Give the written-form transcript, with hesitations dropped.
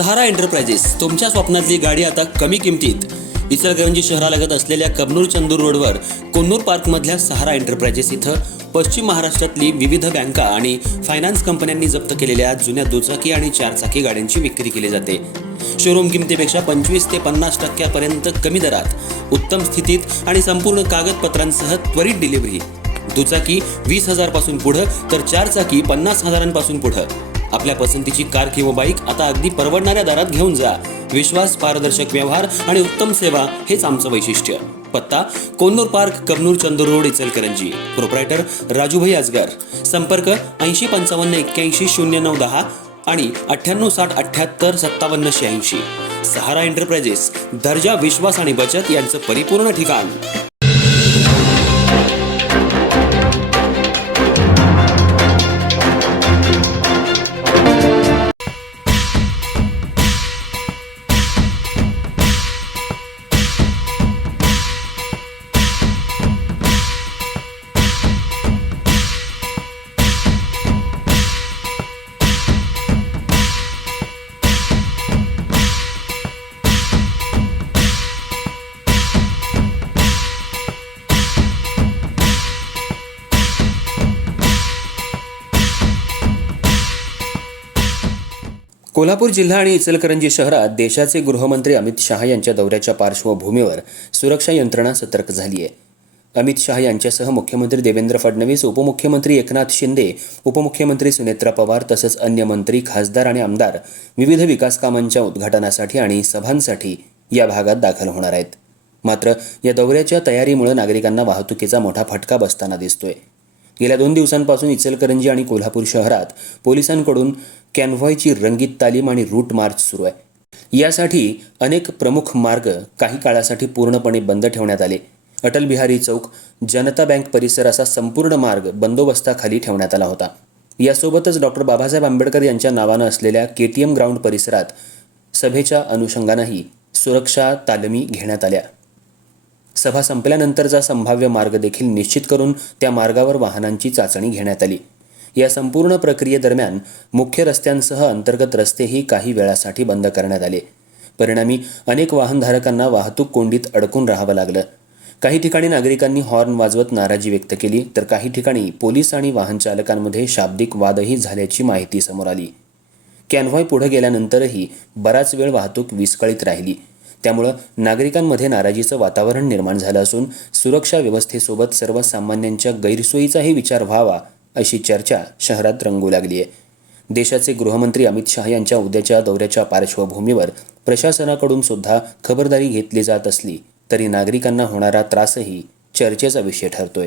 सहारा enterprises तुमच्या स्वप्नातली गाडी आता कमी किमतीत। इचलकरंजी शहरालगत असलेल्या कबनूर चंदूर रोडवर कोन्नूर पार्कमधल्या सहारा एंटरप्राइजेस इथं पश्चिम महाराष्ट्रातली विविध बँका आणि फायनान्स कंपन्यांनी जप्त केलेल्या जुन्या दुचाकी आणि चारचाकी गाड्यांची विक्री केली जाते। शोरूम किमतीपेक्षा 25 ते 50% कमी दरात उत्तम स्थितीत आणि संपूर्ण कागदपत्रांसह त्वरित डिलिव्हरी। दुचाकी 20,000 पासून पुढे तर चारचाकी 50,000 पासून पुढे। आपल्या पसंतीची कार किंवा बाईक आता अगदी परवडणाऱ्या दरात घेऊन जा। विश्वास, पारदर्शक व्यवहार आणि उत्तम सेवा हेच आमचं वैशिष्ट्य। पत्ता Konnur park, Kabnur Chandur road, Ichalkaranji. Proprietor Rajubhai Ajgar. संपर्क 8055810910 आणि 9860785786। सहारा एंटरप्राइजेस, दर्जा, विश्वास आणि बचत यांचं परिपूर्ण ठिकाण। कोल्हापूर जिल्हा आणि इचलकरंजी शहरात देशाचे गृहमंत्री अमित शहा यांच्या दौऱ्याच्या पार्श्वभूमीवर सुरक्षा यंत्रणा सतर्क झाली आहे। अमित शहा यांच्यासह मुख्यमंत्री देवेंद्र फडणवीस, उपमुख्यमंत्री एकनाथ शिंदे, उपमुख्यमंत्री सुनेत्रा पवार तसंच अन्य मंत्री, खासदार आणि आमदार विविध विकास कामांच्या उद्घाटनासाठी आणि सभांसाठी या भागात दाखल होणार आहेत। मात्र या दौऱ्याच्या तयारीमुळे नागरिकांना वाहतुकीचा मोठा फटका बसताना दिसतोय। गेल्या 2 दिवसांपासून इचलकरंजी आणि कोल्हापूर शहरात पोलिसांकडून कॅन्व्हॉयची रंगीत तालीम आणि रूट मार्च सुरू आहे। यासाठी अनेक प्रमुख मार्ग काही काळासाठी पूर्णपणे बंद ठेवण्यात आले। अटल बिहारी चौक, जनता बँक परिसर असा संपूर्ण मार्ग बंदोबस्ताखाली ठेवण्यात आला होता। यासोबतच डॉक्टर बाबासाहेब आंबेडकर यांच्या नावानं असलेल्या KTM ग्राउंड परिसरात सभेच्या अनुषंगानेही सुरक्षा तालमी घेण्यात आल्या। सभा संपल्यानंतरचा संभाव्य मार्ग देखील निश्चित करून त्या मार्गावर वाहनांची चाचणी घेण्यात आली। या संपूर्ण प्रक्रियेदरम्यान मुख्य रस्त्यांसह अंतर्गत रस्तेही काही वेळासाठी बंद करण्यात आले। परिणामी अनेक वाहनधारकांना वाहतूक कोंडीत अडकून राहावं लागलं। काही ठिकाणी नागरिकांनी हॉर्न वाजवत नाराजी व्यक्त केली, तर काही ठिकाणी पोलीस आणि वाहन चालकांमध्ये शाब्दिक वादही झाल्याची माहिती समोर आली। कॅन्व्हॉय पुढे गेल्यानंतरही बराच वेळ वाहतूक विस्कळीत राहिली। त्यामुळे नागरिकांमध्ये नाराजीचं वातावरण निर्माण झालं असून सुरक्षा व्यवस्थेसोबत सर्वसामान्यांच्या गैरसोयीचाही विचार व्हावा अशी चर्चा शहरात रंगू लागली आहे। देशाचे गृहमंत्री अमित शहा यांच्या उद्याच्या दौऱ्याच्या पार्श्वभूमीवर प्रशासनाकडून सुद्धा खबरदारी घेतली जात असली तरी नागरिकांना होणारा त्रासही चर्चेचा विषय ठरतोय।